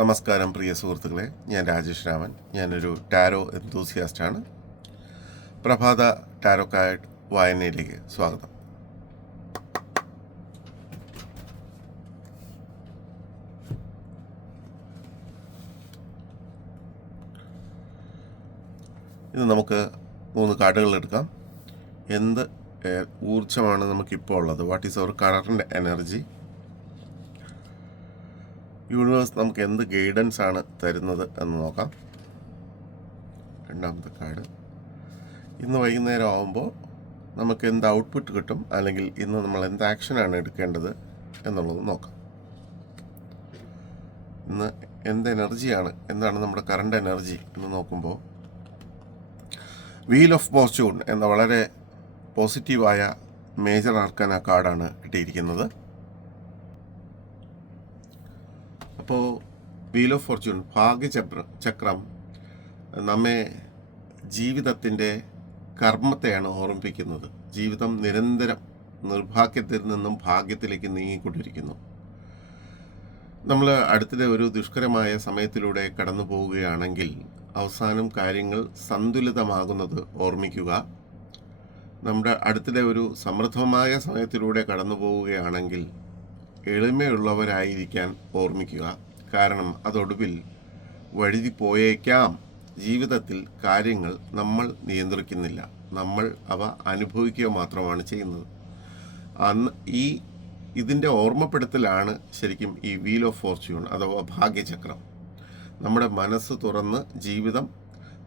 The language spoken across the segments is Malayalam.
നമസ്കാരം പ്രിയ സുഹൃത്തുക്കളെ, ഞാൻ രാജേഷ് രാമൻ. ഞാനൊരു ടാരോ എന്തൂസിയാസ്റ്റാണ്. പ്രഭാത ടാരോ കാർഡ് വായനയിലേക്ക് സ്വാഗതം. ഇത് നമുക്ക് 3 കാർഡുകൾ എടുക്കാം. എന്ത് ഊർജ്ജമാണ് നമുക്കിപ്പോൾ ഉള്ളത്? What is our current energy? Universe നമുക്ക് എന്ത് ഗൈഡൻസ് ആണ് തരുന്നത് എന്ന് നോക്കാം. രണ്ടാമത്തെ കാർഡ്, ഇന്ന് വൈകുന്നേരം ആകുമ്പോൾ നമുക്ക് എന്ത് ഔട്ട്പുട്ട് കിട്ടും, അല്ലെങ്കിൽ ഇന്ന് നമ്മൾ എന്ത് ആക്ഷനാണ് എടുക്കേണ്ടത് എന്നുള്ളത് നോക്കാം. ഇന്ന് എന്ത് എനർജിയാണ്, എന്താണ് നമ്മുടെ കറണ്ട് എനർജി എന്ന് നോക്കുമ്പോൾ വീൽ ഓഫ് ഫോർച്യൂൺ എന്ന വളരെ പോസിറ്റീവായ മേജർ ആർക്കാന കാർഡാണ് കിട്ടിയിരിക്കുന്നത്. അപ്പോൾ വീൽ ഓഫ് ഫോർച്യൂൺ, ഭാഗ്യചക്രം, നമ്മെ ജീവിതത്തിൻ്റെ കർമ്മത്തെയാണ് ഓർമ്മിപ്പിക്കുന്നത്. ജീവിതം നിരന്തരം നിർഭാഗ്യത്തിൽ നിന്നും ഭാഗ്യത്തിലേക്ക് നീങ്ങിക്കൊണ്ടിരിക്കുന്നു. നമ്മൾ അടുത്തിടെ ഒരു ദുഷ്കരമായ സമയത്തിലൂടെ കടന്നു പോവുകയാണെങ്കിൽ അവസാനം കാര്യങ്ങൾ സന്തുലിതമാകുന്നത് ഓർമ്മിക്കുക. നമ്മുടെ അടുത്തിടെ ഒരു സമൃദ്ധമായ സമയത്തിലൂടെ കടന്നു പോവുകയാണെങ്കിൽ എളിമയുള്ളവരായിരിക്കാൻ ഓർമ്മിക്കുക. കാരണം അതൊടുവിൽ വഴുതി പോയേക്കാം. ജീവിതത്തിൽ കാര്യങ്ങൾ നമ്മൾ നിയന്ത്രിക്കുന്നില്ല, നമ്മൾ അവ അനുഭവിക്കുക മാത്രമാണ് ചെയ്യുന്നത്. ഇതിൻ്റെ ഓർമ്മപ്പെടുത്തലാണ് ശരിക്കും ഈ വീൽ ഓഫ് ഫോർച്യൂൺ അഥവാ ഭാഗ്യചക്രം. നമ്മുടെ മനസ്സ് തുറന്ന് ജീവിതം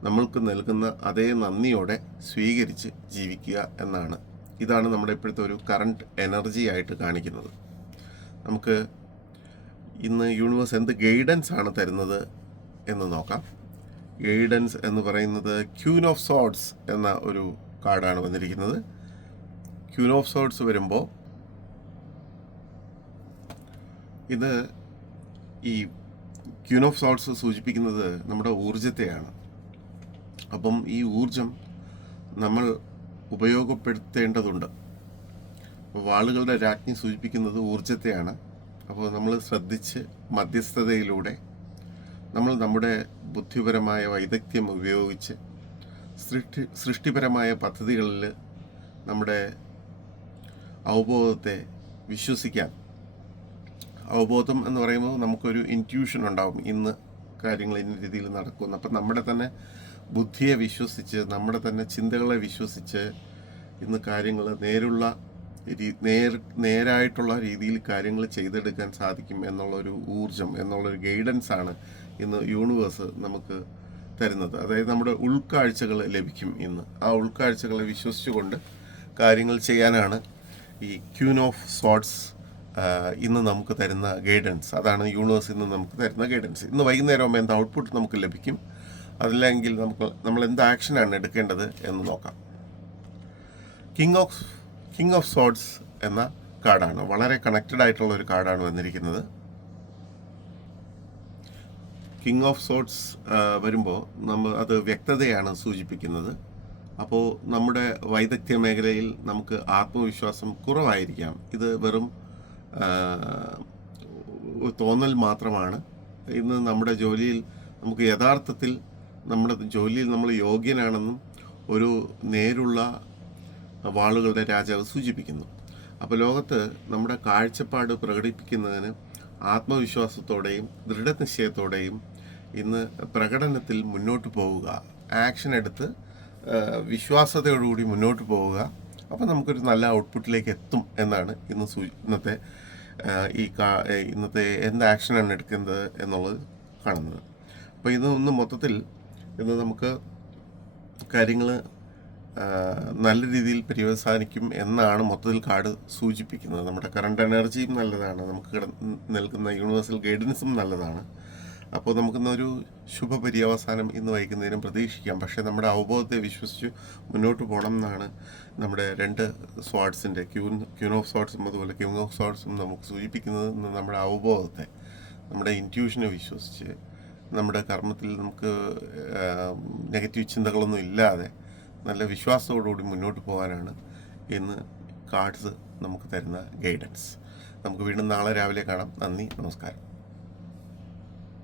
നമ്മൾക്ക് നൽകുന്ന അതേ നന്ദിയോടെ സ്വീകരിച്ച് ജീവിക്കുക എന്നാണ്. ഇതാണ് നമ്മുടെ ഇപ്പോഴത്തെ ഒരു കറണ്ട് എനർജി ആയിട്ട് കാണിക്കുന്നത്. നമുക്ക് ഇന്ന് യൂണിവേഴ്സ് എന്ത് ഗൈഡൻസ് ആണ് തരുന്നത് എന്ന് നോക്കാം. ഗൈഡൻസ് എന്ന് പറയുന്നത് ക്യൂൻ ഓഫ് സോർഡ്സ് എന്ന ഒരു കാർഡാണ് വന്നിരിക്കുന്നത്. ക്യൂൻ ഓഫ് സോർഡ്സ് വരുമ്പോൾ ഇത് ഈ ക്യൂൻ ഓഫ് സോർഡ്സ് സൂചിപ്പിക്കുന്നത് നമ്മുടെ ഊർജത്തെയാണ്. അപ്പം ഈ ഊർജം നമ്മൾ ഉപയോഗപ്പെടുത്തേണ്ടതുണ്ട്. വാളുകളുടെ രാജ്ഞി സൂചിപ്പിക്കുന്നത് ഊർജത്തെയാണ്. അപ്പോൾ നമ്മൾ ശ്രദ്ധിച്ച് മധ്യസ്ഥതയിലൂടെ നമ്മൾ നമ്മുടെ ബുദ്ധിപരമായ വൈദഗ്ധ്യം ഉപയോഗിച്ച് സൃഷ്ടിപരമായ പദ്ധതികളിൽ നമ്മുടെ അവബോധത്തെ വിശ്വസിക്കാൻ. അവബോധം എന്ന് പറയുമ്പോൾ നമുക്കൊരു ഇൻറ്റ്യൂഷൻ ഉണ്ടാവും, ഇന്ന് കാര്യങ്ങൾ ഇന്ന രീതിയിൽ നടക്കുന്നു. അപ്പം നമ്മുടെ തന്നെ ബുദ്ധിയെ വിശ്വസിച്ച്, നമ്മുടെ തന്നെ ചിന്തകളെ വിശ്വസിച്ച് ഇന്ന് കാര്യങ്ങൾ നേരായിട്ടുള്ള രീതിയിൽ കാര്യങ്ങൾ ചെയ്തെടുക്കാൻ സാധിക്കും എന്നുള്ളൊരു ഊർജം, എന്നുള്ളൊരു ഗൈഡൻസ് ആണ് ഇന്ന് യൂണിവേഴ്സ് നമുക്ക് തരുന്നത്. അതായത് നമ്മുടെ ഉൾക്കാഴ്ചകൾ ലഭിക്കും ഇന്ന്. ആ ഉൾക്കാഴ്ചകളെ വിശ്വസിച്ചുകൊണ്ട് കാര്യങ്ങൾ ചെയ്യാനാണ് ഈ ക്യൂൻ ഓഫ് സോർഡ്സ് ഇന്ന് നമുക്ക് തരുന്ന ഗൈഡൻസ്. അതാണ് യൂണിവേഴ്സ് ഇന്ന് നമുക്ക് തരുന്ന ഗൈഡൻസ്. ഇന്ന് വൈകുന്നേരം എന്ത് ഔട്ട്പുട്ട് നമുക്ക് ലഭിക്കും, അതല്ലെങ്കിൽ നമ്മൾ എന്ത് ആക്ഷനാണ് എടുക്കേണ്ടത് എന്ന് നോക്കാം. കിങ് ഓഫ് സോർഡ്സ് എന്ന കാർഡാണ്, വളരെ കണക്റ്റഡ് ആയിട്ടുള്ള ഒരു കാർഡാണ് വന്നിരിക്കുന്നത്. കിങ് ഓഫ് സോർഡ്സ് വരുമ്പോൾ അത് വ്യക്തതയാണ് സൂചിപ്പിക്കുന്നത്. അപ്പോൾ നമ്മുടെ വൈദഗ്ധ്യ മേഖലയിൽ നമുക്ക് ആത്മവിശ്വാസം കുറവായിരിക്കാം. ഇത് വെറും തോന്നൽ മാത്രമാണ്. ഇന്ന് നമ്മുടെ ജോലിയിൽ നമുക്ക് യഥാർത്ഥത്തിൽ നമ്മുടെ ജോലിയിൽ നമ്മൾ യോഗ്യനാണെന്നും ഒരു നേരുള്ള വാളുകളുടെ രാജാവ് സൂചിപ്പിക്കുന്നു. അപ്പോൾ ലോകത്ത് നമ്മുടെ കാഴ്ചപ്പാട് പ്രകടിപ്പിക്കുന്നതിന് ആത്മവിശ്വാസത്തോടെയും ദൃഢനിശ്ചയത്തോടെയും ഇന്ന് പ്രകടനത്തിൽ മുന്നോട്ട് പോവുക, ആക്ഷൻ എടുത്ത് വിശ്വാസത്തോടുകൂടി മുന്നോട്ട് പോവുക. അപ്പോൾ നമുക്കൊരു നല്ല ഔട്ട്പുട്ടിലേക്ക് എത്തും എന്നാണ് ഇന്നത്തെ എന്ത് ആക്ഷനാണ് എടുക്കുന്നത് എന്നുള്ളത് കാണുന്നത്. അപ്പോൾ ഇന്ന് മൊത്തത്തിൽ നമുക്ക് കാര്യങ്ങൾ നല്ല രീതിയിൽ പര്യവസാനിക്കും എന്നാണ് മൊത്തത്തിൽ കാർഡ് സൂചിപ്പിക്കുന്നത്. നമ്മുടെ കറണ്ട് എനർജിയും നല്ലതാണ്, നമുക്ക് നൽകുന്ന യൂണിവേഴ്സൽ ഗൈഡൻസും നല്ലതാണ്. അപ്പോൾ നമുക്കിന്നൊരു ശുഭപര്യവസാനം ഇന്ന് വൈകുന്നേരം പ്രതീക്ഷിക്കാം. പക്ഷേ നമ്മുടെ അവബോധത്തെ വിശ്വസിച്ച് മുന്നോട്ട് പോകണം എന്നാണ് നമ്മുടെ 2 സ്വാർഡ്സിൻ്റെ ക്യൂൻ ഓഫ് സോർഡ്സും അതുപോലെ കിങ് ഓഫ് സോർഡ്സും നമുക്ക് സൂചിപ്പിക്കുന്നത്. നമ്മുടെ അവബോധത്തെ, നമ്മുടെ ഇൻറ്റ്യൂഷനെ വിശ്വസിച്ച് നമ്മുടെ കർമ്മത്തിൽ നമുക്ക് നെഗറ്റീവ് ചിന്തകളൊന്നും ഇല്ലാതെ നല്ല വിശ്വാസത്തോടുകൂടി മുന്നോട്ട് പോകാനാണ് ഇന്ന് കാർഡ്സ് നമുക്ക് തരുന്ന ഗൈഡൻസ്. നമുക്ക് വീണ്ടും നാളെ രാവിലെ കാണാം. നന്ദി, നമസ്കാരം.